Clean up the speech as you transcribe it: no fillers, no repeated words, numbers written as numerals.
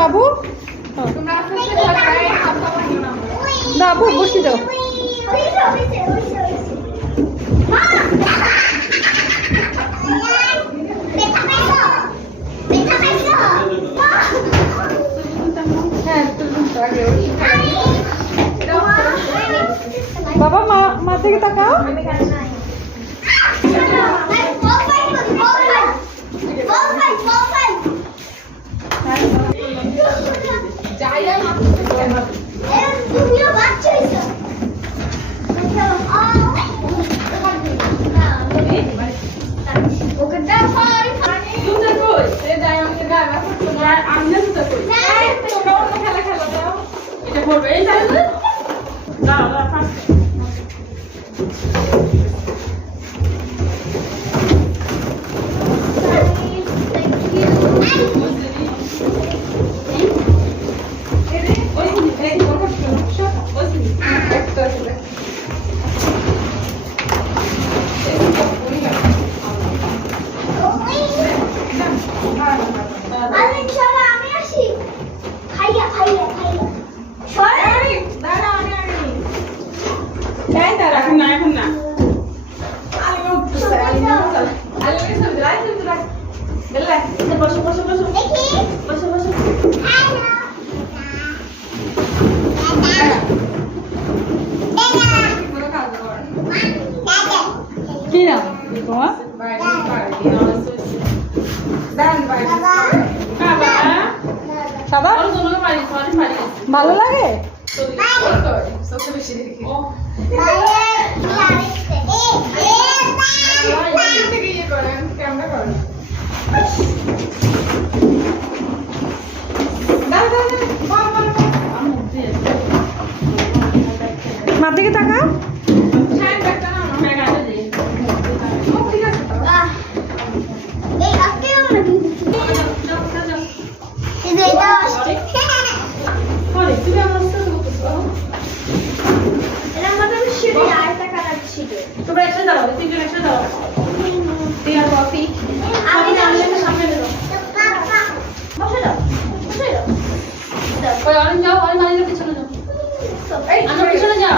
বাবু বাবু বসে যাও। বাবা মা মা থেকে তাকাও। কি নাম তোমার? সাদা ভালো লাগে। মার দিকে তাকাও। তোমরা একসাথে দাঁড়াও, তিনজন একসাথে দাঁড়াও। টি আর কফি আমি সামনে দেবো। বসে যাও, বসে যাও। ওই অরেঞ্জ যাও, অরেঞ্জ মালিকের পিছনে যাও। এই আমার পিছনে যাও।